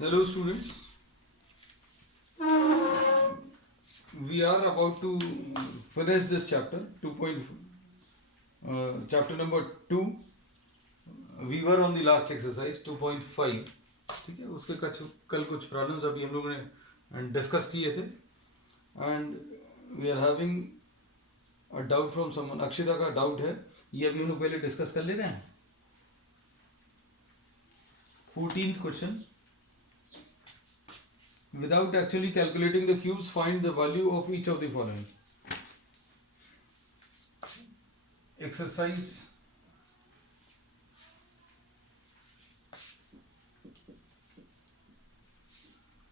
Hello students, we are about to finish this chapter 2. Chapter number 2. We were on the last exercise 2.5. ठीक है, उसके कल कुछ problems अभी हम लोगों ने डिस्कस किए थे and we are having a doubt from someone. Akshita का डाउट है, ये अभी हम लोग पहले डिस्कस कर ले रहे हैं. 14th question. Without actually calculating the cubes, find the value of each of the following. Exercise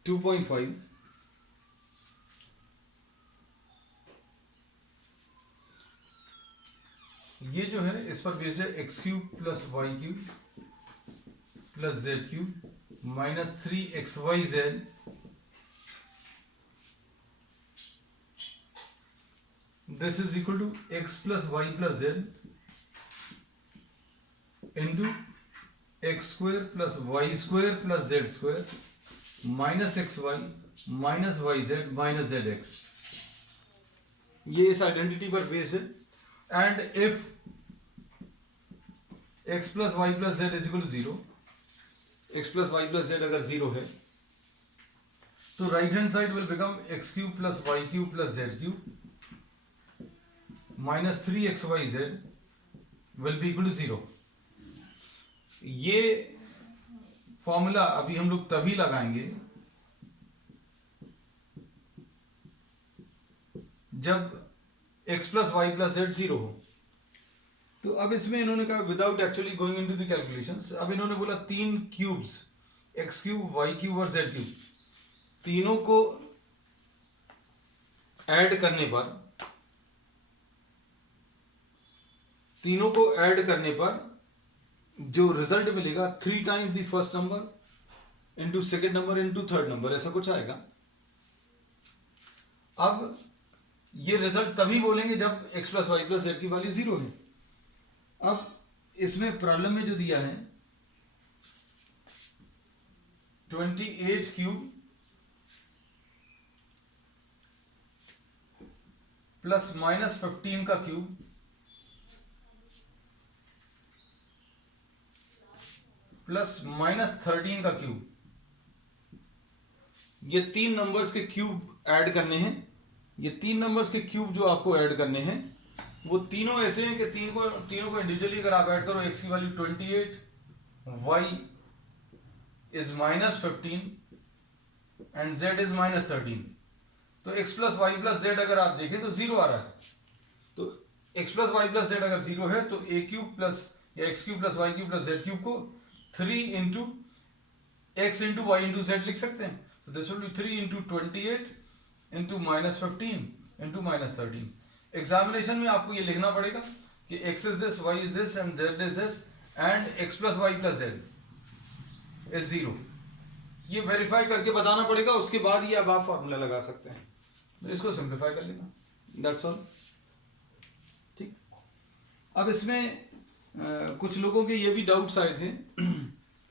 2.5. ये जो है इस पर बेस्ड है x cube plus y cube plus z cube minus 3xyz this is equal to x plus y plus z into x square plus y square plus z square minus xy minus yz minus zx. ये इस identity पर based है and if x plus y plus z is equal to 0, x plus y plus z अगर 0 है तो right hand side will become x cube plus y cube plus z cube minus 3xyz will be equal to 0. ये formula अभी हम लोग तभी लगाएंगे जब x plus y plus z 0 हो. तो अब इसमें इन्होंने कहा without actually going into the calculations, अब इन्होंने बोला 3 cubes x cube y cube और z क्यूब, तीनों को ऐड करने पर जो रिजल्ट मिलेगा 3 times the first number into second number into third number, ऐसा कुछ आएगा. अब ये रिजल्ट तभी बोलेंगे जब x plus y plus z की वैल्यू 0 है. अब इसमें प्रॉब्लम में जो दिया है 28 क्यूब प्लस माइनस 15 का क्यूब प्लस माइनस 13 का क्यूब, ये 3 नंबर्स के क्यूब ऐड करने हैं. ये 3 नंबर्स के क्यूब जो आपको ऐड करने हैं वो तीनों ऐसे हैं कि तीनों को इंडिविजुअली अगर आप ऐड करो x की value 28, y is minus 15 and z is minus 13. तो x plus y plus z अगर आप देखें तो 0 आ रहा है. तो x plus y plus z अगर 0 है तो a क्यूब प्लस या x cube plus y cube plus z cube को 3 into x into y into z लिख सकते हैं. तो this will be 3 into 28 into minus 15 into minus 13. Examination में आपको ये लिखना पड़ेगा कि x is this, y is this and z is this and x plus y plus Z is 0. ये वेरीफाई करके बताना पड़ेगा, उसके बाद ये अब आप फॉर्मूला लगा सकते हैं. तो इसको सिंप्लीफाई कर लेना, दैट्स ऑल. ठीक. अब इसमें कुछ लोगों के ये भी डाउट्स आए थे.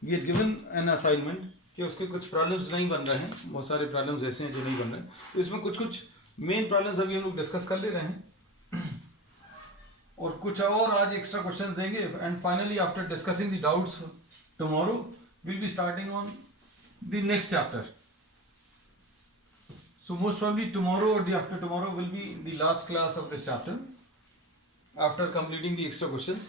We had given an assignment कि उसके कुछ प्रॉब्लम्स नहीं बन रहे हैं, बहुत सारे प्रॉब्लम्स ऐसे हैं जो नहीं बन रहे हैं. तो इसमें कुछ मेन प्रॉब्लम्स अभी हम लोग डिस्कस कर ले रहे हैं और कुछ और आज एक्स्ट्रा क्वेश्चंस देंगे and finally after discussing the doubts tomorrow will be starting on the next chapter. So most probably tomorrow or day after tomorrow will be the last class of this chapter after completing the extra questions.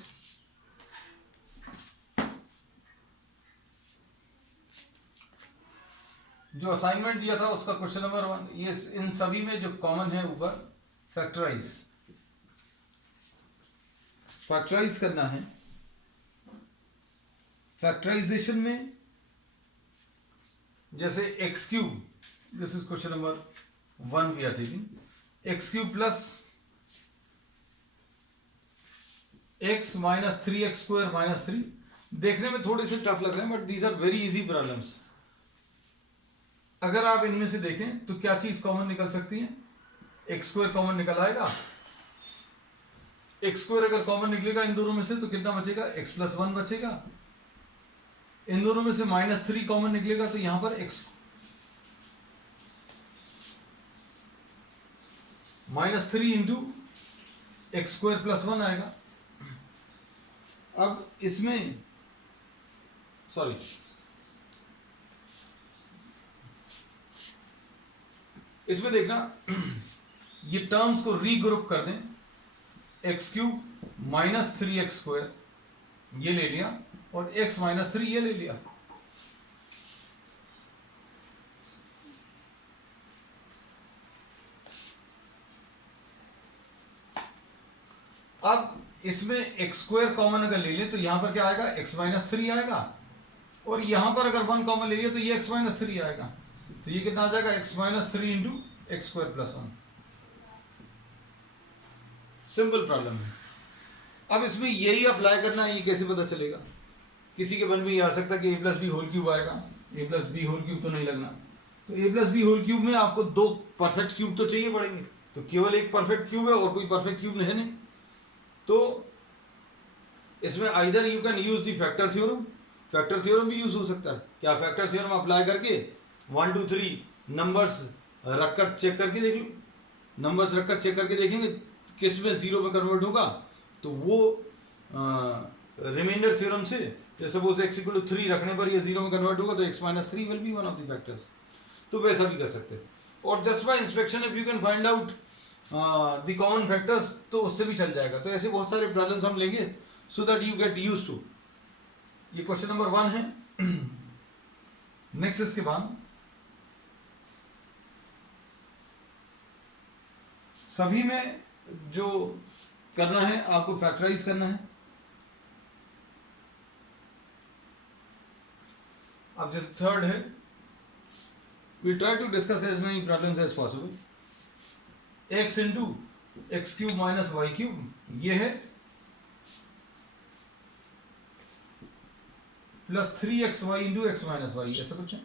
जो assignment दिया था उसका question number 1, ये इन सभी में जो common है ऊपर फैक्टराइज करना है. फैक्टराइजेशन में जैसे x cube, this is question number 1 we are taking, x cube plus x minus 3x square minus 3. देखने में थोड़े से टफ लग रहे हैं but these are very easy problems. अगर आप इनमें से देखें तो क्या चीज कॉमन निकल सकती है? एक्स स्क्वायर कॉमन निकल आएगा. एक्स स्क्वायर अगर कॉमन निकलेगा इन दोनों में से तो कितना बचेगा? x प्लस 1 बचेगा इन दोनों में से -3 कॉमन निकलेगा तो यहां पर x -3 इंटू x² + 1 आएगा। अब इसमें सॉरी इसमें देखना ये टर्म्स को रीग्रुप कर दें, x³ -3x² ये ले लिया और x -3 ये ले लिया। अब इसमें x² कॉमन अगर ले लें तो यहां पर क्या आएगा, x -3 आएगा, और यहां पर अगर 1 कॉमन ले लिया तो ये x -3 आएगा। तो ये कितना आ जाएगा, x -3 into x² + 1। Simple problem है। अब इसमें यही अप्लाई करना है, ये कैसे पता चलेगा? किसी के मन में ये आ सकता है कि a+b³ आएगा, a+b³ तो नहीं लगना। तो a+b³ में आपको 2 परफेक्ट क्यूब तो चाहिए पड़ेंगे, तो केवल एक परफेक्ट क्यूब है और कोई परफेक्ट क्यूब है नहीं। तो इसमें either you can use the factor theorem, factor theorem भी यूज हो सकता है। क्या फैक्टर थ्योरम अप्लाई करके 1 2 3 नंबर्स रखकर चेक करके देख लो, नंबर्स रखकर चेक करके देखेंगे किस में 0 में कन्वर्ट होगा, तो वो रिमाइंडर थ्योरम से, जैसे सपोज x = 3 रखने पर ये 0 में कन्वर्ट होगा तो x -3 will be one of the factors. तो वैसा भी कर सकते हैं। और just by inspection if you can find out the common factors तो उससे भी चल जाएगा। तो ऐसे बहुत सारे प्रॉब्लम्स हम लेंगे so that you get used to. ये क्वेश्चन नंबर 1 है। नेक्स्ट इसके बाद सभी में जो करना है आपको फैक्टराइज करना है। अब जैसे थर्ड है, we try to discuss as many problems as possible. x into x³ - y³ ये है, plus 3xy into x - y, ऐसा कुछ है।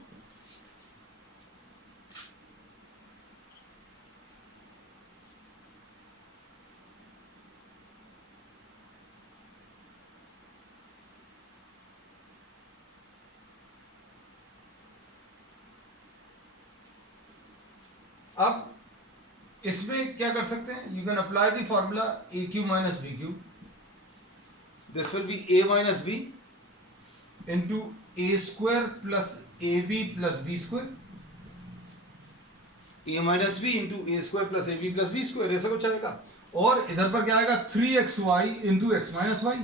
अब इसमें क्या कर सकते हैं, you can apply the formula a³ - b³, this will B a - b into a² plus ab plus b², a - b into a² plus ab plus b², ऐसा कुछ आएगा। और इधर पर क्या आएगा, 3xy इंटू x - y।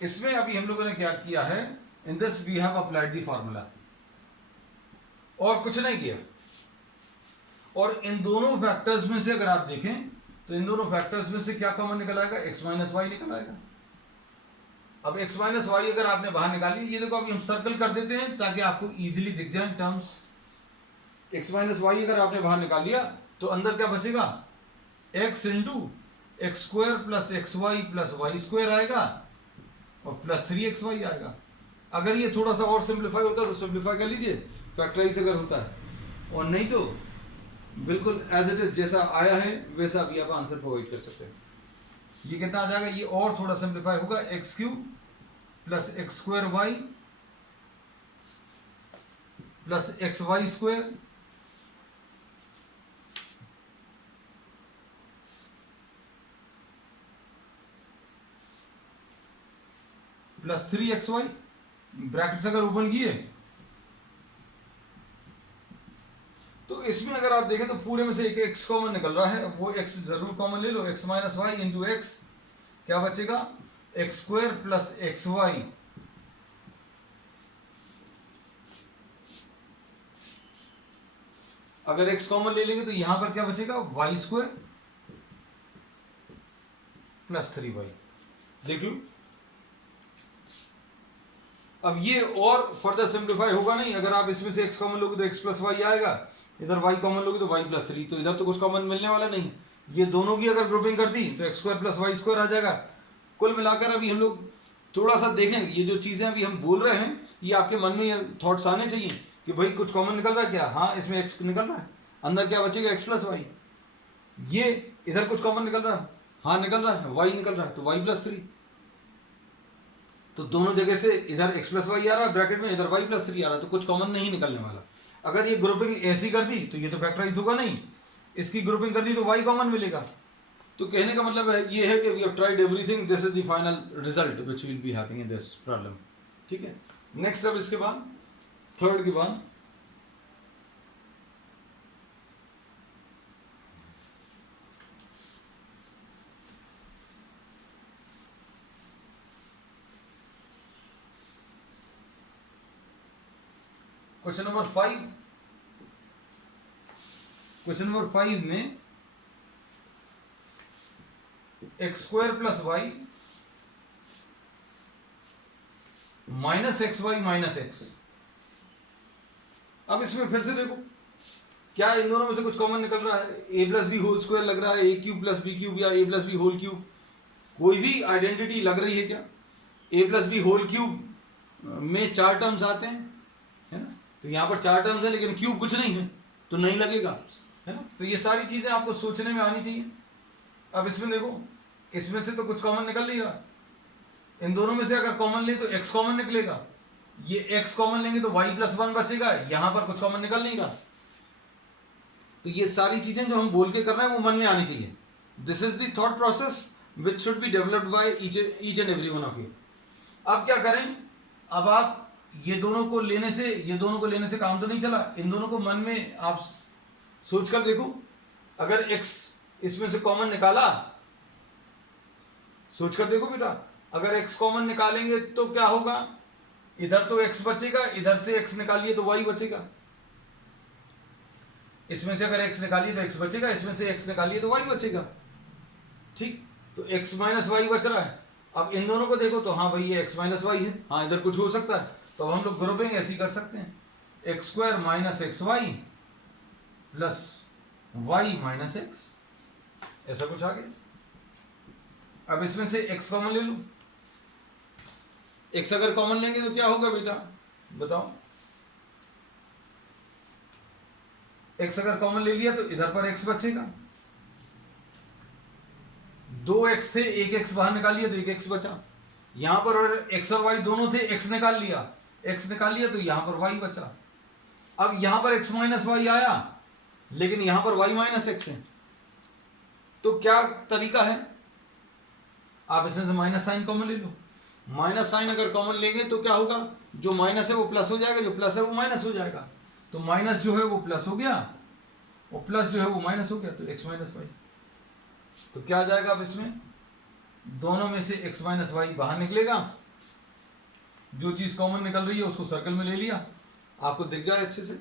इसमें अभी हम लोगों ने क्या किया है, in this we have applied the formula और कुछ नहीं किया। और इन दोनों फैक्टर्स में से अगर आप देखें तो इन दोनों फैक्टर्स में से क्या कॉमन निकल आएगा, x - y निकल आएगा। अब x - y अगर आपने बाहर निकाली, ये देखो अभी हम सर्कल कर देते हैं ताकि आपको इजीली दिख जाए टर्म्स। x - y अगर आपने बाहर निकाल लिया तो अंदर क्या बचेगा, x into x² plus xy plus y² आएगा और प्लस 3xy आएगा। अगर ये थोड़ा सा और सिंप्लीफाई होता है तो सिंप्लीफाई कर लीजिए, फैक्टराइज अगर होता है, और नहीं तो बिल्कुल एज इट इज जैसा आया है वैसा भी आप आंसर प्रोवाइड कर सकते हैं। ये कितना आ जाएगा, ये और थोड़ा सिंप्लीफाई होगा, x³ plus x² y plus xy² plus 3xy, brackets अगर ओपन किए तो इसमें अगर आप देखें तो पूरे में से एक x कॉमन निकल रहा है, वो x जरूर कॉमन ले लो, x - y इंटू x, क्या बचेगा, x² प्लस xy अगर x कॉमन ले लेंगे तो यहां पर क्या बचेगा, y² प्लस 3y। देख लो अब ये और फर्दर सिंप्लीफाई होगा नहीं। अगर आप इसमें से x कॉमन लोगे तो x प्लस y आएगा, इधर y कॉमन लोगे तो y प्लस 3, तो इधर तो कुछ कॉमन मिलने वाला नहीं। ये दोनों की अगर ग्रुपिंग कर दी तो x² प्लस y² आ जाएगा। कुल मिलाकर अभी हम लोग थोड़ा सा देखें, ये जो चीज़ें अभी हम बोल रहे हैं ये आपके मन में ये थॉट्स आने चाहिए कि भाई कुछ कॉमन निकल रहा है क्या, हाँ इसमें x निकल रहा है, अंदर क्या बचेगा, x प्लस y। ये इधर कुछ कॉमन निकल रहा है, हाँ निकल रहा है, y निकल रहा है, तो y प्लस 3। तो दोनों जगह से इधर x प्लस वाई आ रहा है ब्रैकेट में, इधर y प्लस 3 आ रहा है, तो कुछ कॉमन नहीं निकलने वाला। अगर ये ग्रुपिंग ऐसी कर दी तो ये तो फैक्टराइज होगा नहीं, इसकी ग्रुपिंग कर दी तो y कॉमन मिलेगा। तो कहने का मतलब है ये है कि we have tried everything, this is the final result which will be having in this problem. ठीक है, नेक्स्ट अब इसके बाद थर्ड के बाद क्वेश्चन नंबर 5। क्वेश्चन नंबर 5 में x square plus y minus x y minus x. अब इसमें फिर से देखो क्या इन दोनों में से कुछ कॉमन निकल रहा है, ए प्लस बी होल स्क्वायर लग रहा है, ए क्यूब प्लस बी क्यूब या a plus b whole cube, कोई भी आइडेंटिटी लग रही है क्या? ए प्लस बी होल क्यूब में 4 टर्म्स आते हैं, है ना, तो यहाँ पर 4 टर्म्स है लेकिन क्यूब कुछ नहीं है तो नहीं लगेगा, है ना। तो ये सारी चीजें आपको सोचने में आनी चाहिए। अब इसमें देखो इसमें से तो कुछ कॉमन निकल नहीं रहा, इन दोनों में से अगर कॉमन ले तो x कॉमन निकलेगा, ये x कॉमन लेंगे तो y प्लस 1 बचेगा, यहां पर कुछ कॉमन निकल नहीं रहा। तो ये सारी चीजें जो हम बोल के कर रहे हैं वो मन में आनी चाहिए। This is the thought process which should be developed by each and every one of you. अब क्या करें, अब आप ये दोनों को लेने से काम तो नहीं चला, इन दोनों को मन में आप सोच कर देखो। अगर x इसमें से कॉमन निकाला, सोच कर देखो बेटा, अगर x कॉमन निकालेंगे तो क्या होगा, इधर तो x बचेगा, इधर से x निकालिए तो y बचेगा, इसमें से अगर x निकालिए तो x बचेगा, इसमें से x निकालिए तो y बचेगा। ठीक, तो x माइनस वाई बच रहा है। अब इन दोनों को देखो तो हाँ भाई ये x माइनस वाई है, हाँ इधर कुछ हो सकता है, तो हम लोग ग्रुपिंग ऐसी कर सकते हैं, x square minus x y plus y minus x, ऐसा कुछ आ गया। अब इसमें से x कॉमन ले लो, x अगर कॉमन लेंगे तो क्या होगा बेटा बताओ, x अगर कॉमन ले लिया तो इधर पर x बचेगा, 2x थे, एक x बाहर निकालिए तो एक x बचा, यहां पर x और y दोनों थे, x निकाल लिया तो यहां पर y बचा। अब यहां पर x माइनस वाई आया लेकिन यहां पर y माइनस एक्स है, तो क्या तरीका है, आप इसमें से माइनस साइन कॉमन ले लो। माइनस साइन अगर कॉमन लेंगे तो क्या होगा, जो माइनस है वो प्लस हो जाएगा, जो प्लस है वो माइनस हो जाएगा, तो माइनस जो है वो प्लस हो गया और प्लस जो है वो माइनस हो गया, तो x माइनस वाई। तो क्या आ जाएगा, अब इसमें दोनों में से x माइनस वाई बाहर निकलेगा, जो चीज कॉमन निकल रही है उसको सर्कल में ले लिया, आपको दिख जाए अच्छे से।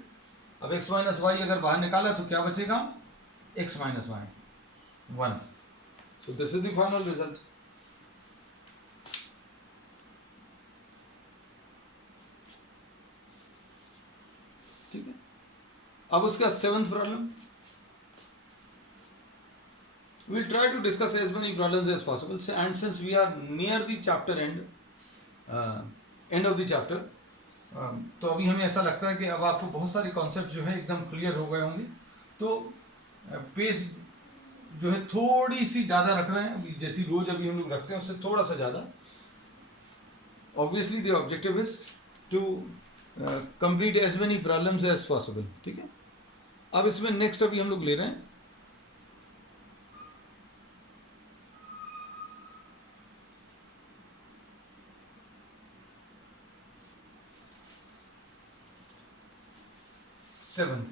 अब x माइनस वाई अगर बाहर निकाला तो क्या बचेगा, x minus y 1। So this is the final result. ठीक है, अब उसका 7th problem, we'll try to discuss as many problems as possible, and since we are near the chapter end of the chapter, तो अभी हमें ऐसा लगता है कि अब आपको बहुत सारे कॉन्सेप्ट जो है एकदम क्लियर हो गए होंगे, तो पेस जो है थोड़ी सी ज़्यादा रख रहे हैं, अभी जैसी रोज अभी हम लोग रखते हैं उससे थोड़ा सा ज़्यादा। Obviously the objective is to complete as many problems as possible. ठीक है, अब इसमें नेक्स्ट अभी हम लोग ले रहे हैं seventh,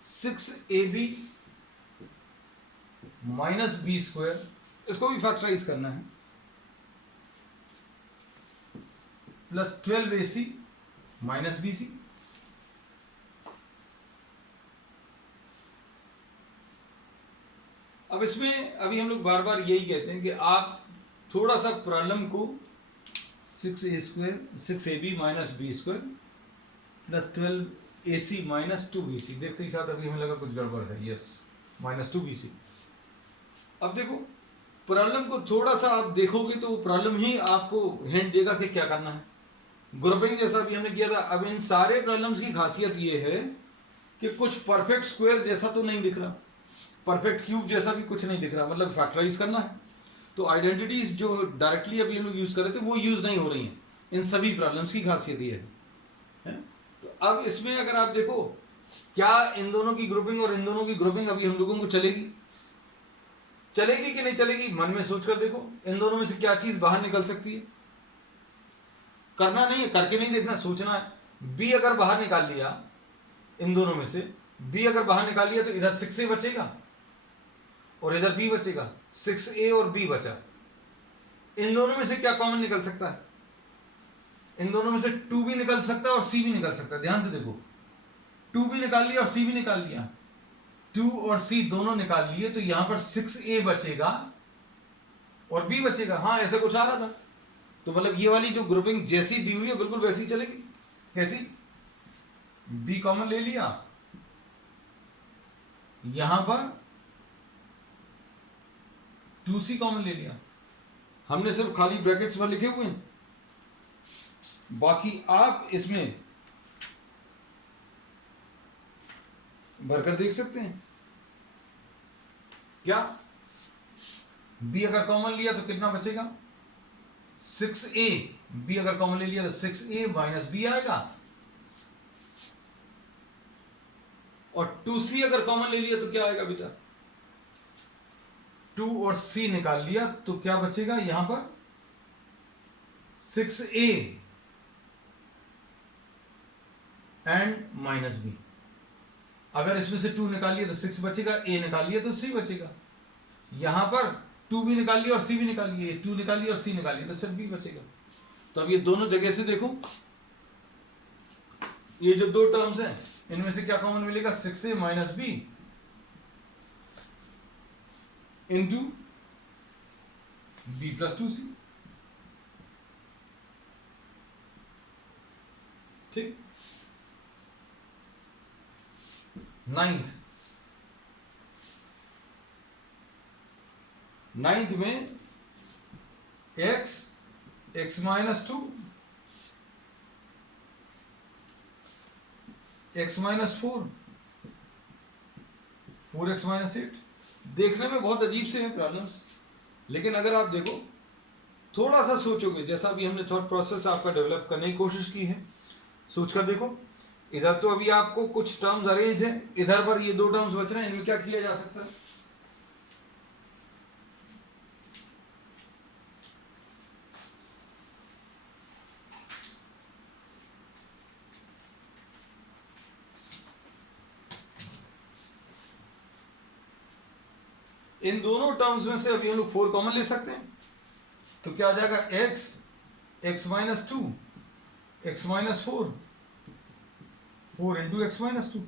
6ab minus b square, इसको भी फैक्टराइज करना है, plus 12ac minus B C. अब इसमें अभी हम लोग बार बार यही कहते हैं कि आप थोड़ा सा प्रॉब्लम को 6ab minus b square plus 12ac minus 2bc, देखते ही साथ अभी हमें लगा कुछ गड़बड़ है, यस माइनस 2bc। अब देखो प्रॉब्लम को थोड़ा सा आप देखोगे तो प्रॉब्लम ही आपको हिंट देगा कि क्या करना है। ग्रुपिंग जैसा भी हमने किया था। अब इन सारे प्रॉब्लम्स की खासियत ये है कि कुछ परफेक्ट स्क्वायर जैसा तो नहीं दिख रहा, परफेक्ट क्यूब जैसा भी कुछ नहीं दिख रहा, मतलब फैक्टराइज करना है। तो आइडेंटिटीज जो डायरेक्टली अभी हम लोग यूज कर रहे थे वो यूज नहीं हो रही हैं। इन सभी प्रॉब्लम्स की खासियत ये है। तो अब इसमें अगर आप देखो, क्या इन दोनों की ग्रुपिंग और इन दोनों की ग्रुपिंग अभी हम लोगों को चलेगी कि नहीं चलेगी? मन में सोच कर देखो, इन दोनों में से क्या चीज बाहर निकल सकती है। करना नहीं है, करके नहीं देखना, सोचना है। बी अगर बाहर निकाल लिया, इन दोनों में से बी अगर बाहर निकाल लिया, तो इधर 6A बचेगा और इधर बी बचेगा। 6A और बी बचा। इन दोनों में से क्या कॉमन निकल सकता है? इन दोनों में से 2 भी निकल सकता है और C भी निकल सकता है। ध्यान से देखो, 2 भी निकाल लिया और C भी निकाल लिया। 2 और C दोनों निकाल लिए, तो यहां पर 6A बचेगा और B बचेगा। हाँ, ऐसा कुछ आ रहा था। तो मतलब ये वाली जो ग्रुपिंग जैसी दी हुई है बिल्कुल वैसी चलेगी। कैसी? B कॉमन ले लिया, यहां पर 2C कॉमन ले लिया। हमने सिर्फ खाली ब्रैकेट्स में लिखे हुए हैं, बाकी आप इसमें भरकर देख सकते हैं। क्या B अगर कॉमन लिया तो कितना बचेगा? 6A। B अगर कॉमन ले लिया तो 6A माइनस B आएगा, और 2C अगर कॉमन ले लिया तो क्या आएगा बेटा? 2 और C निकाल लिया तो क्या बचेगा यहां पर? 6A and minus B। अगर इसमें से 2 निकाल लिया तो 6 बचेगा, A निकाल लिया तो C बचेगा। यहां पर 2 भी निकाल लिया और C भी निकाल लिया, 2 निकाल लिया और C निकाल लिया तो सिर्फ B बचेगा। तो अब ये दोनों जगह से देखो, ये जो दो टर्म्स हैं इनमें से क्या कॉमन मिलेगा? 6A minus B into B plus 2C। ठीक। नाइन्थ में x minus 2, x minus 4, 4x minus 8। देखने में बहुत अजीब से हैं प्रॉब्लम्स, लेकिन अगर आप देखो, थोड़ा सा सोचोगे, जैसा अभी हमने थॉट प्रोसेस आपका डेवलप करने की कोशिश की है, सोचकर देखो। इधर तो अभी आपको कुछ टर्म्स अरेंज है, इधर पर ये दो टर्म्स बच रहे हैं, इनमें क्या किया जा सकता है? इन दोनों टर्म्स में से अभी हम लोग 4 कॉमन ले सकते हैं, तो क्या आ जाएगा? x minus 2, x minus 4, 4 into x minus 2।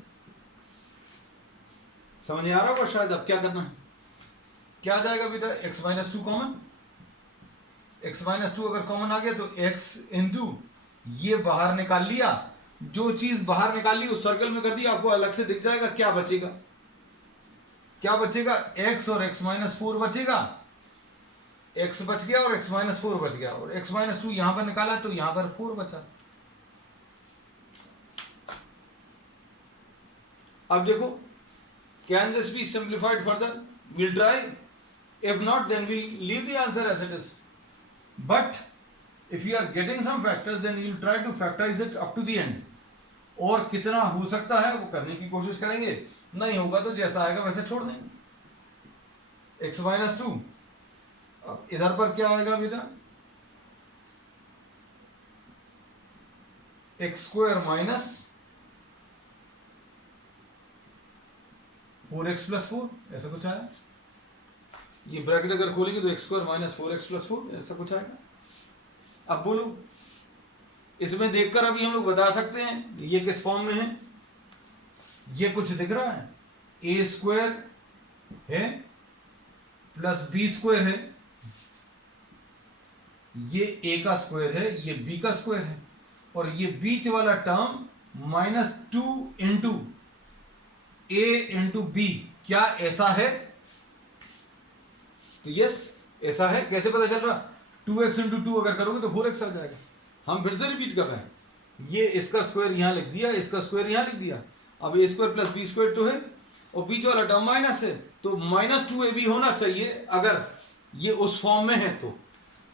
समझ आ रहा होगा शायद। अब क्या करना है? क्या आ जाएगा बेटा? x minus 2 common. x minus 2 अगर कॉमन आ गया तो x इंटू ये बाहर निकाल लिया, जो चीज बाहर निकाल ली उस सर्कल में कर दिया, आपको अलग से दिख जाएगा। क्या बचेगा? क्या बचेगा? x और x माइनस 4 बचेगा। x बच गया और x माइनस 4 बच गया, और x माइनस 2 यहां पर निकाला तो यहां पर 4 बचा। अब देखो, can this be simplified further? Will try, if not then will leave the answer as it is, but if you are getting some factors then you try to factorise it up to the end. और कितना हो सकता है वो करने की कोशिश करेंगे, नहीं होगा तो जैसा आएगा वैसे छोड़ देंगे। x माइनस 2, अब इधर पर क्या आएगा बेटा? X square minus 4x plus 4, ऐसा कुछ आया। ये ब्रैकेट अगर खोलेंगे तो x square minus 4x plus 4, ऐसा कुछ आएगा। अब बोलो, इसमें देखकर अभी हम लोग बता सकते हैं ये किस फॉर्म में है। ये कुछ दिख रहा है, ए स्क्वायर है प्लस बी स्क्वायर है, ये ए का स्क्वायर है, ये बी का स्क्वायर है, और ये बीच वाला टर्म माइनस 2 इंटू ए इंटू बी। क्या ऐसा है? तो यस, ऐसा है। कैसे पता चल रहा? 2x इंटू 2 अगर करोगे तो 4x आ जाएगा। हम फिर से रिपीट कर रहे हैं, ये इसका स्क्वायर यहां लिख दिया, इसका स्क्वायर यहां लिख दिया। अब ए स्क्वायर प्लस बी स्क्वायर तो है और बीच वाला टर्म माइनस है, तो -2ab होना चाहिए अगर ये उस फॉर्म में है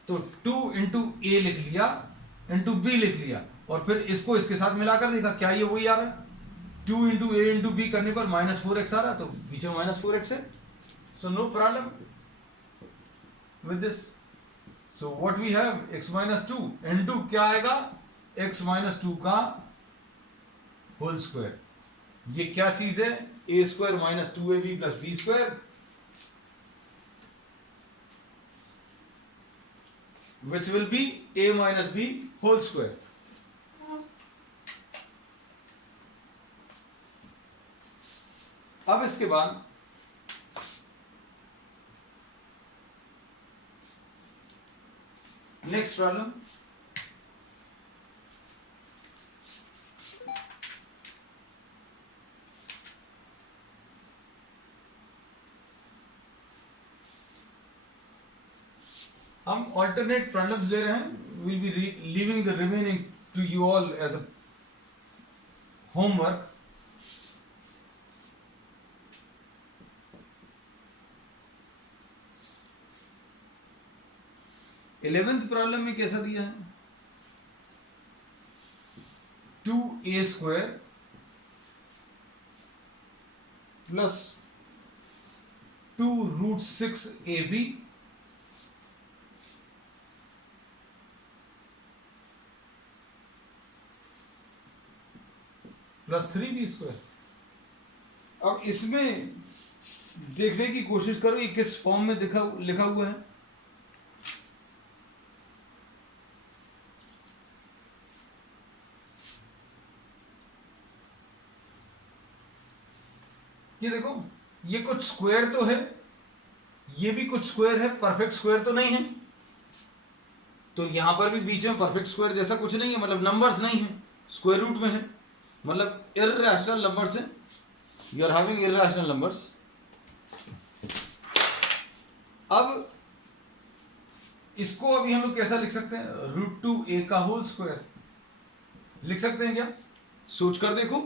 तो 2 इंटू ए लिख लिया इंटू बी लिख लिया और फिर इसको इसके साथ मिलाकर देखा क्या ये वही आ रहा है। 2 इंटू ए इंटू बी करने पर -4x आ रहा है, तो पीछे -4x है। So no problem with this. So what we have x -2 into क्या आएगा, x -2 का होल स्क्वायर। ये क्या चीज है, a square -2ab plus b square, which will be a minus b whole square। अब इसके बाद नेक्स्ट प्रॉब्लम, हम ऑल्टरनेट प्रॉब्लम्स ले रहे हैं। Will be leaving the remaining to you all as a homework. Eleventh problem में कैसा दिया है, 2a square plus 2√6ab plus 3b square. अब इसमें देखने की कोशिश करो ये किस फॉर्म में लिखा हुआ है। ये देखो, ये कुछ स्क्वायर तो है, ये भी कुछ स्क्वायर है, परफेक्ट स्क्वायर तो नहीं है। तो यहां पर भी बीच में परफेक्ट स्क्वायर जैसा कुछ नहीं है, मतलब नंबर्स नहीं है, स्क्वायर रूट में है, मतलब इर्रेशनल नंबर्स है। You are having irrational numbers. अब इसको अभी हम लोग कैसा लिख सकते हैं, √2a का होल स्क्वायर लिख सकते हैं क्या, सोच कर देखो।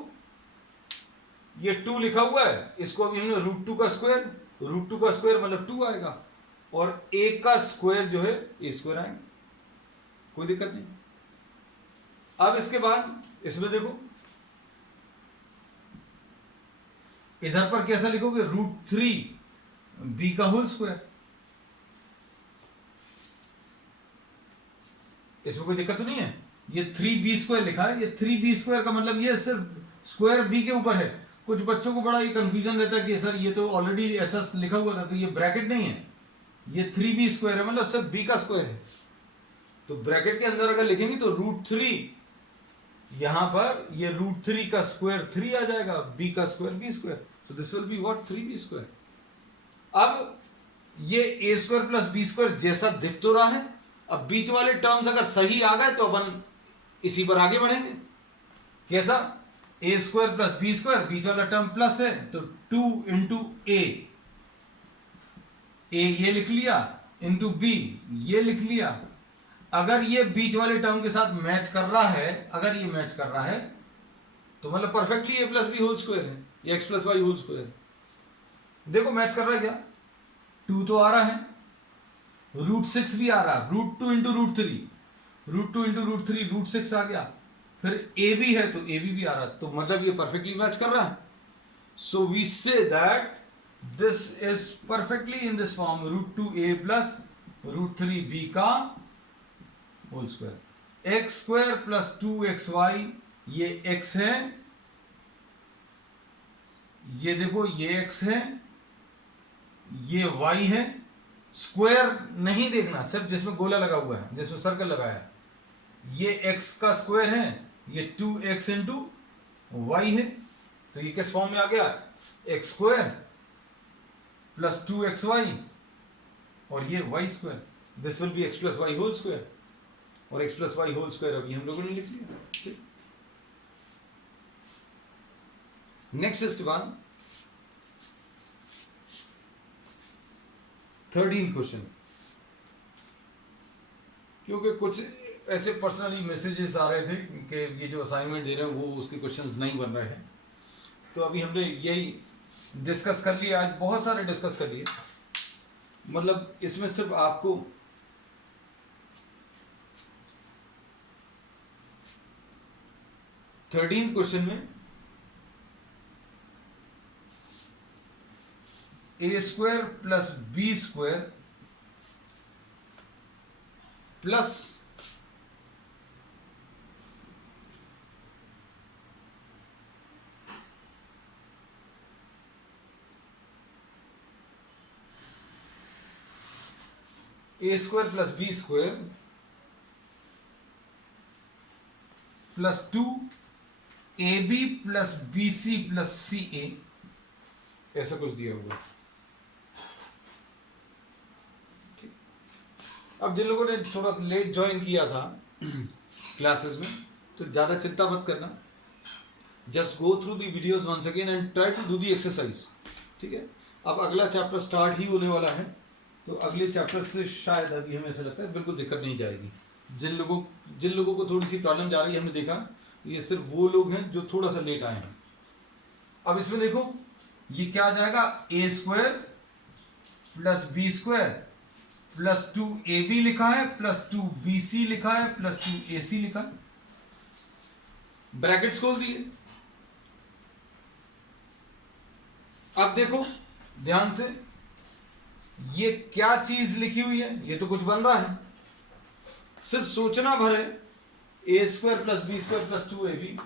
ये 2 लिखा हुआ है, इसको अभी हमने √2 का स्क्वायर, √2 का स्क्वायर मतलब 2 आएगा, और a का स्क्वायर जो है a स्क्वायर आएगा, कोई दिक्कत नहीं। अब इसके बाद इसमें देखो, इधर पर कैसा लिखोगे, √3b का होल स्क्वायर। इसमें कोई दिक्कत तो नहीं है। ये 3b स्क्वायर लिखा है, ये 3b स्क्वायर का मतलब ये सिर्फ स्क्वायर b के ऊपर है। कुछ बच्चों को बड़ा ये कंफ्यूजन रहता है कि सर ये तो ऑलरेडी ऐसा लिखा हुआ था, तो ये ब्रैकेट नहीं है, ये 3b स्क्वायर है, मतलब सिर्फ b का स्क्वायर है। तो ब्रैकेट के अंदर अगर लिखेंगे तो √3, यहां पर ये √3 का स्क्वायर 3 आ जाएगा, b का square b square, so this will be what 3b square. अब ये a square plus b square जैसा दिख तो रहा है। अब बीच वाले टर्म्स अगर सही आ गए तो अपन इसी पर आगे बढ़ेंगे। कैसा, a square plus b square, बीच वाला टर्म प्लस है तो 2 इंटू a ये लिख लिया, इंटू b ये लिख लिया। अगर ये बीच वाले टर्म के साथ मैच कर रहा है, अगर ये मैच कर रहा है तो मतलब perfectly a plus b whole square है, ये x plus y whole square. देखो मैच कर रहा है क्या, 2 तो आ रहा है, √6 भी आ रहा है, √2 इंटू √3, √2 इंटू √3 √6 आ गया, फिर a भी है तो a भी आ रहा है, तो मतलब ये परफेक्टली मैच कर रहा है। So we see that this is perfectly in this form, √2a plus √3b का whole square. x square plus 2xy, ये x है, ये देखो ये x है, ये y है। स्क्वायर नहीं देखना, सिर्फ जिसमें गोला लगा हुआ है, जिसमें सर्कल लगाया है, ये x का स्क्वायर है, ये 2x इंटू वाई है। तो ये किस फॉर्म में आ गया, x स्क्वायर प्लस 2xy और ये y square, this will be x plus y whole square, और x plus y whole square अभी हम लोगों ने लिख लिया। ठीक, नेक्स्ट इसके बाद 13th क्वेश्चन। क्योंकि कुछ ऐसे पर्सनली मैसेजेस आ रहे थे कि ये जो असाइनमेंट दे रहे हैं वो उसके क्वेश्चंस नहीं बन रहे हैं, तो अभी हमने यही डिस्कस कर लिए, आज बहुत सारे डिस्कस कर लिए। मतलब इसमें सिर्फ आपको थर्टीन्थ क्वेश्चन में a square plus b square plus a square plus b square plus 2 a b plus b c plus c a, ऐसा कुछ दिया हुआ। अब जिन लोगों ने थोड़ा सा लेट ज्वाइन किया था क्लासेस में, तो ज़्यादा चिंता मत करना, just go through the videos once again and try to do the exercise, ठीक है। अब अगला चैप्टर स्टार्ट ही होने वाला है, तो अगले चैप्टर से शायद अभी हमें ऐसा लगता है बिल्कुल दिक्कत नहीं जाएगी। जिन लोगों को थोड़ी सी प्रॉब्लम जा रही है, हमने देखा ये सिर्फ वो लोग हैं जो थोड़ा सा लेट आए हैं। अब इसमें देखो ये क्या आ जाएगा, a square plus b square plus 2 a b लिखा है प्लस 2 बी सी लिखा है प्लस 2 ए सी लिखा है, ब्रैकेट्स खोल दिए। अब देखो ध्यान से, ये क्या चीज लिखी हुई है, ये तो कुछ बन रहा है, सिर्फ सोचना भर है। A square plus b square plus 2 a b,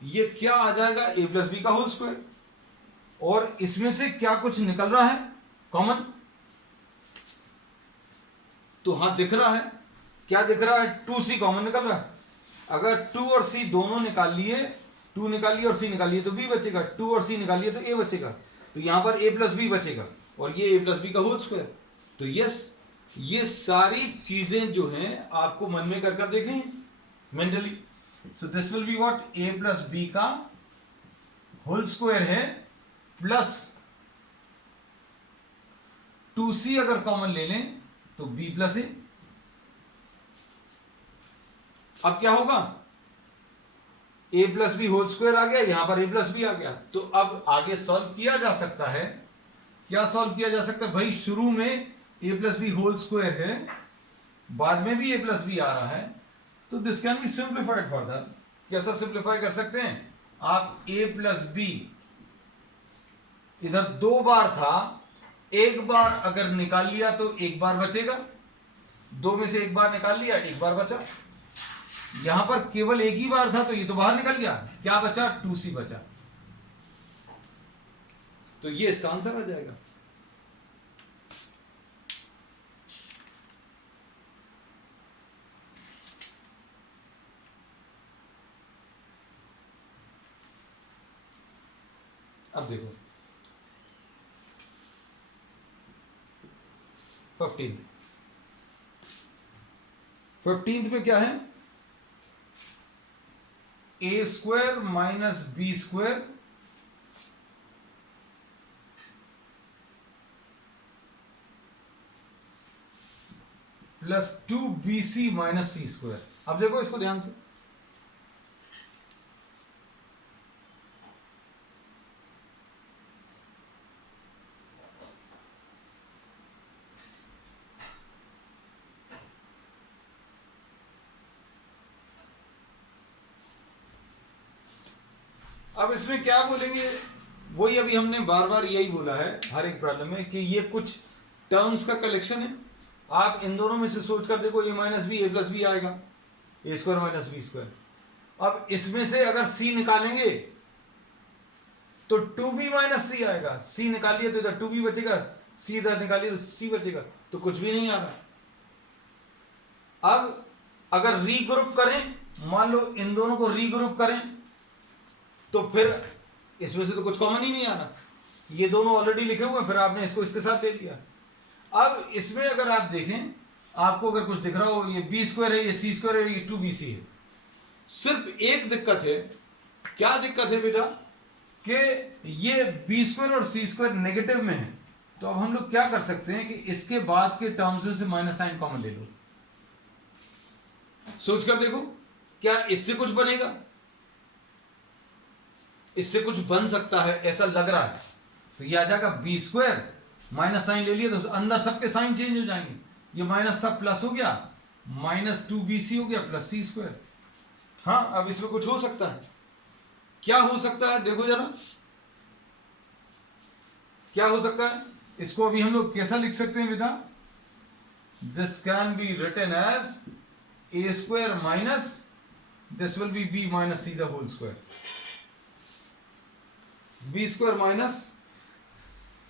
ये क्या आ जाएगा, ए प्लस बी का होल स्क्वायर। और इसमें से क्या कुछ निकल रहा है कॉमन, तो हाँ दिख रहा है, क्या दिख रहा है, 2c कॉमन निकल रहा है। अगर 2 और c दोनों निकाल लिए, 2 निकालिए और c निकालिए तो b बचेगा, 2 और c निकालिए तो a बचेगा, तो यहां पर a प्लस बी बचेगा और ये a प्लस बी का होल स्क्वायर। तो यस, ये सारी चीजें जो हैं आपको मन में कर देखें mentally. So this will be what, a plus b का होल स्क्वायर है प्लस 2c अगर कॉमन ले लें तो b प्लस ए। अब क्या होगा, a plus b whole square आ गया, यहां पर a प्लस बी आ गया। तो अब आगे सॉल्व किया जा सकता है, क्या सॉल्व किया जा सकता है भाई, शुरू में a plus b whole square है, बाद में भी a प्लस बी आ रहा है, तो this can B simplified further. कैसा सिंप्लीफाई कर सकते हैं आप, a प्लस बी इधर 2 बार था, एक बार अगर निकाल लिया तो एक बार बचेगा, 2 में से एक बार निकाल लिया, एक बार बचा। यहां पर केवल एक ही बार था तो ये तो बाहर निकल गया, क्या बचा, 2c बचा। तो ये इसका आंसर आ जाएगा। अब देखो 15th में क्या है, a square minus b square plus 2bc minus c square. अब देखो इसको ध्यान से, अब इसमें क्या बोलेंगे, वही अभी हमने बार बार यही बोला है हर एक प्रॉब्लम में कि ये कुछ टर्म्स का कलेक्शन है। आप इन दोनों में से सोच कर देखो, ए माइनस बी ए प्लस बी आएगा, ए स्क्वायर माइनस बी स्क्वायर। अब इसमें से अगर सी निकालेंगे तो 2b माइनस सी आएगा, सी निकालिए तो इधर 2b बचेगा, सी इधर निकालिए तो सी बचेगा, तो कुछ भी नहीं आ रहा। अब अगर रीग्रुप करें, मान लो इन दोनों को रीग्रुप करें, तो फिर इसमें से तो कुछ कॉमन ही नहीं आ रहा, ये दोनों ऑलरेडी लिखे हुए हैं, फिर आपने इसको इसके साथ ले लिया। अब इसमें अगर आप देखें, आपको अगर कुछ दिख रहा हो, ये बी स्क्वायर है, ये सी स्क्वायर है, ये 2bc है। सिर्फ एक दिक्कत है, क्या दिक्कत है बेटा, कि ये बी स्क्वायर और सी स्क्वायर नेगेटिव में है। तो अब हम लोग क्या कर सकते हैं कि इसके बाद के टर्म्स में से माइनस साइन कॉमन ले लो। सोच कर देखो, क्या इससे कुछ बनेगा, इससे कुछ बन सकता है, ऐसा लग रहा है। तो ये आ जाएगा बी स्क्वायर, माइनस साइन ले लिया तो अंदर सबके साइन चेंज हो जाएंगे, ये माइनस सब प्लस हो गया, माइनस 2bc हो गया प्लस सी स्क्वायर। हाँ, अब इसमें कुछ हो सकता है, क्या हो सकता है देखो जरा, क्या हो सकता है। इसको अभी हम लोग कैसा लिख सकते हैं बेटा, this can be written as a square minus this will be b minus c the whole square, b square minus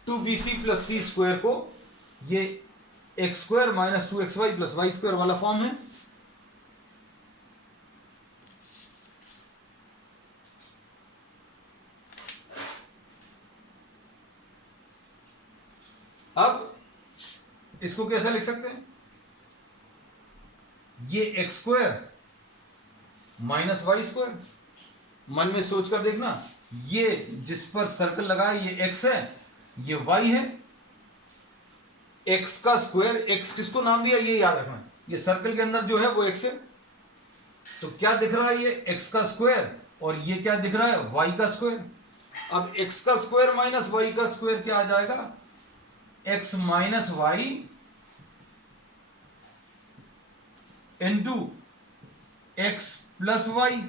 2bc plus c square को ये x square minus 2xy plus y square वाला form है। अब इसको कैसा लिख सकते हैं, ये x square minus y square, मन में सोच कर देखना, ये जिस पर सर्कल लगा है ये x है, ये y है, x का स्क्वायर, x किसको नाम दिया ये याद रखना, ये सर्कल के अंदर जो है वो x है, तो क्या दिख रहा है ये x का स्क्वायर और ये क्या दिख रहा है y का स्क्वायर। अब x का स्क्वायर माइनस y का स्क्वायर क्या आ जाएगा, x minus y into x plus y,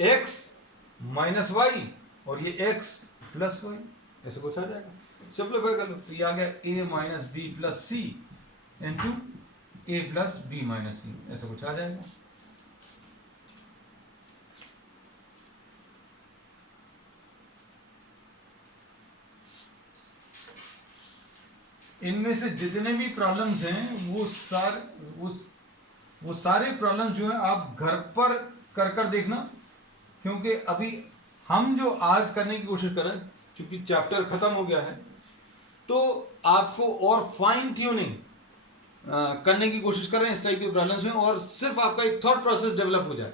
x minus y और ये x प्लस वाई, ऐसे कुछ आ जाएगा, सिंपलीफाई कर लो तो ये आ गया a minus b plus c into a plus b minus c, ऐसा कुछ आ जाएगा। इनमें से जितने भी प्रॉब्लम्स हैं वो सारे प्रॉब्लम्स जो है आप घर पर कर देखना, क्योंकि अभी हम जो आज करने की कोशिश कर रहे हैं, चूंकि चैप्टर खत्म हो गया है, तो आपको और फाइन ट्यूनिंग करने की कोशिश कर रहे हैं इस टाइप के प्रॉब्लम्स में, और सिर्फ आपका एक थॉट प्रोसेस डेवलप हो जाए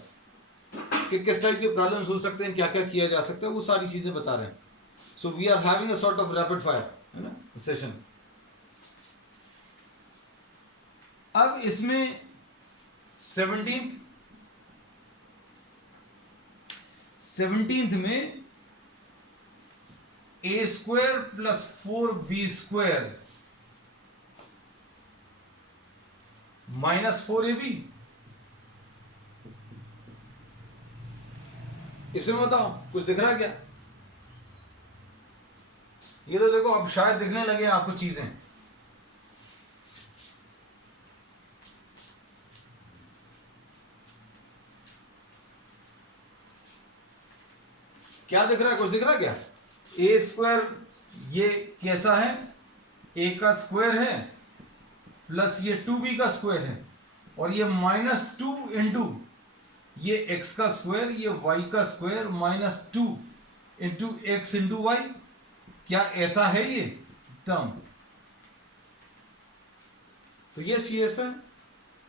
कि किस टाइप के प्रॉब्लम्स हो सकते हैं, क्या क्या किया जा सकता है, वो सारी चीजें बता रहे हैं। So we are having a sort of rapid fire, है ना, सेशन। अब इसमें 17th में a square plus 4b square minus 4ab, इसमें बताओ कुछ दिख रहा है क्या, ये तो देखो अब शायद दिखने लगे आपको चीजें, क्या दिख रहा है, कुछ दिख रहा है क्या, ए स्क्वायर ये कैसा है, ए का स्क्वायर है प्लस ये 2b का स्क्वायर है, और ये माइनस 2 इंटू ये x का स्क्वायर, ये y का square minus 2 into x into y, क्या ऐसा है ये टर्म, तो ये सी ऐसा है,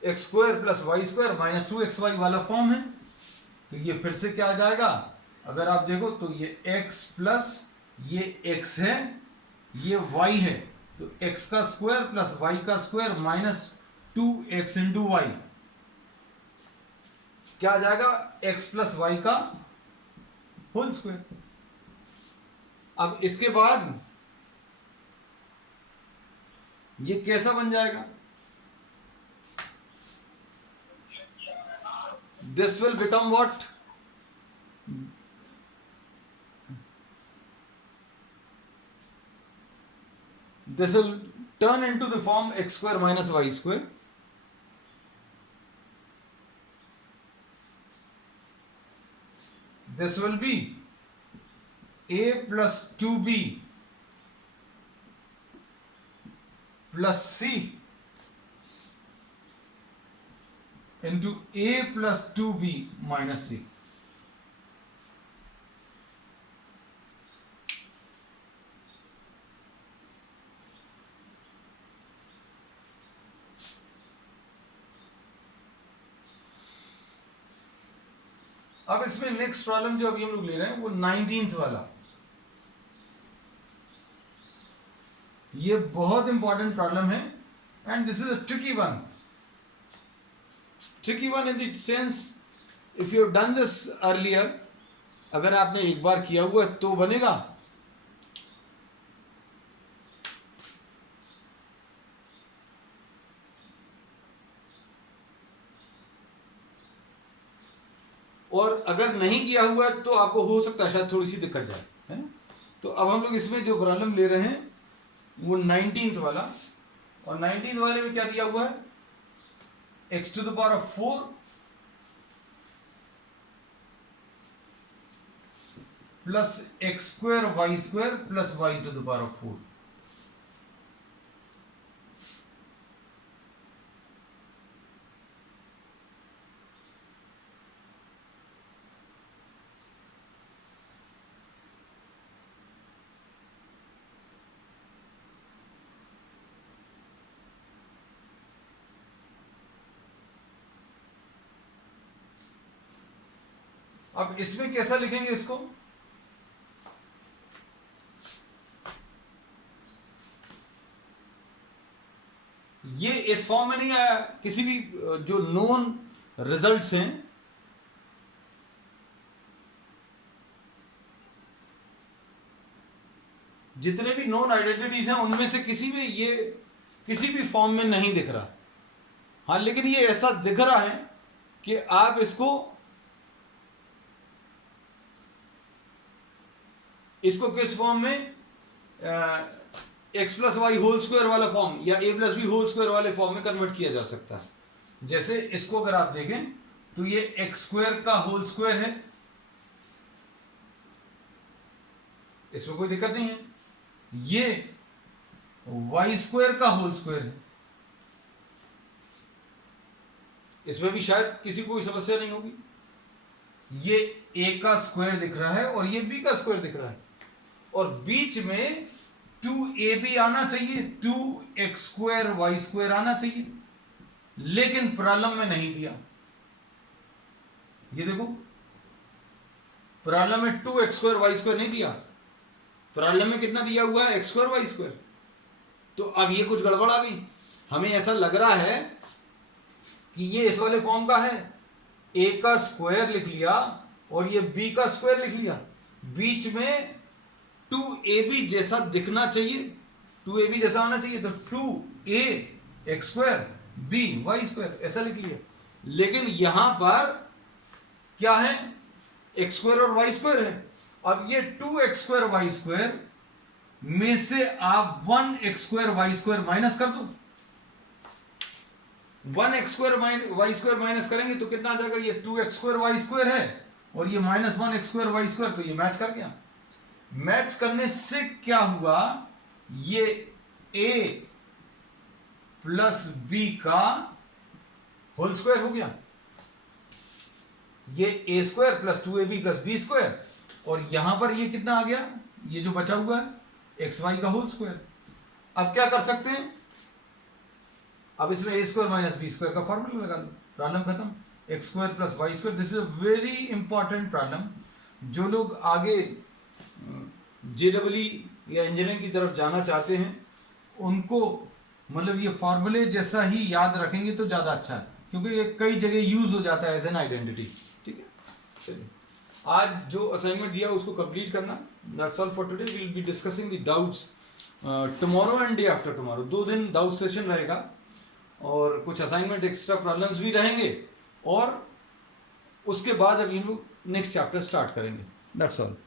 x square plus y square minus 2xy वाला फॉर्म है, तो ये फिर से क्या आ जाएगा, अगर आप देखो तो ये x प्लस ये x है, ये y है, तो x का स्क्वायर प्लस y का square minus 2x into y, क्या आ जाएगा, x प्लस वाई का होल स्क्वायर। अब इसके बाद ये कैसा बन जाएगा, this will become what, this will turn into the form x square minus y square, this will be a plus 2b plus c into a plus 2b minus c। अब इसमें next problem जो अभी हम लोग ले रहे हैं वो 19th वाला, ये बहुत इंपॉर्टेंट प्रॉब्लम है, and this is a tricky one in the sense if you have done this earlier अगर आपने एक बार किया हुआ तो बनेगा, और अगर नहीं किया हुआ तो आपको हो सकता है शायद थोड़ी सी दिक्कत जाए, है ना। तो अब हम लोग इसमें जो प्रॉब्लम ले रहे हैं वो 19th वाला, और 19th वाले में क्या दिया हुआ है, x to the power of 4 plus x square y square plus y to the power of 4। अब इसमें कैसा लिखेंगे इसको, ये इस फॉर्म में नहीं आया, किसी भी जो नोन रिजल्ट्स हैं जितने भी नोन आइडेंटिटीज हैं उनमें से किसी में ये किसी भी फॉर्म में नहीं दिख रहा। हाँ, लेकिन ये ऐसा दिख रहा है कि आप इसको किस फॉर्म में, x plus y whole square वाला फॉर्म या a plus b whole square वाले फॉर्म में कन्वर्ट किया जा सकता है। जैसे इसको अगर आप देखें तो ये एक्स स्क्वायर का होल स्क्वायर है, इसमें कोई दिक्कत नहीं है। ये वाई स्क्वायर का होल स्क्वायर है, इसमें भी शायद किसी को कोई समस्या नहीं होगी। ये ए का स्क्वायर दिख रहा है और ये बी का स्क्वायर दिख रहा है, और बीच में 2ab आना चाहिए, 2x स्क्वायर वाई स्क्वायर आना चाहिए, लेकिन प्रॉब्लम में नहीं दिया। ये देखो, प्रॉब्लम में 2x स्क्वायर वाई स्क्वायर नहीं दिया, प्रॉब्लम में कितना दिया हुआ है, x स्क्वायर वाई स्क्वायर। तो अब ये कुछ गड़बड़ आ गई, हमें ऐसा लग रहा है कि ये इस वाले फॉर्म का है, a का स्क्वायर लिख लिया और ये b का स्क्वायर लिख लिया, बीच में 2ab जैसा दिखना चाहिए, 2ab जैसा आना चाहिए, तो 2a x square b y square ऐसा लिख लिया। लेकिन यहां पर क्या है, एक्स स्क्वायर और वाई स्क्वायर है। अब ये 2x स्क्वायर वाई स्क्वायर में से आप 1x square y square minus कर दो, 1x square y square minus करेंगे तो कितना आ जाएगा, ये 2x स्क्वायर वाई स्क्वायर है और ये minus 1x square y square, तो ये मैच कर गया। मैच करने से क्या हुआ, ये a प्लस बी का होल स्क्वायर हो गया, ये a स्क्वायर प्लस 2ab प्लस बी स्क्वायर, और यहां पर ये कितना आ गया, ये जो बचा हुआ है एक्स वाई का होल स्क्वायर। अब क्या कर सकते हैं, अब इसमें a square minus b square का फॉर्मूला लगा लो, प्रॉब्लम खत्म। X square plus y square, this is a very important problem. जो लोग आगे जेडब्ल्यू या इंजीनियरिंग की तरफ जाना चाहते हैं उनको मतलब ये फॉर्मूले जैसा ही याद रखेंगे तो ज़्यादा अच्छा है, क्योंकि ये कई जगह यूज हो जाता है एज एन आइडेंटिटी। ठीक है, चलिए आज जो असाइनमेंट दिया उसको कंप्लीट करना। That's all for today, we will be discussing the doubts tomorrow and day after tomorrow. 2 दिन डाउट सेशन रहेगा और कुछ असाइनमेंट एक्स्ट्रा प्रॉब्लम्स भी रहेंगे, और उसके बाद अब इन लोग नेक्स्ट चैप्टर स्टार्ट करेंगे। That's all.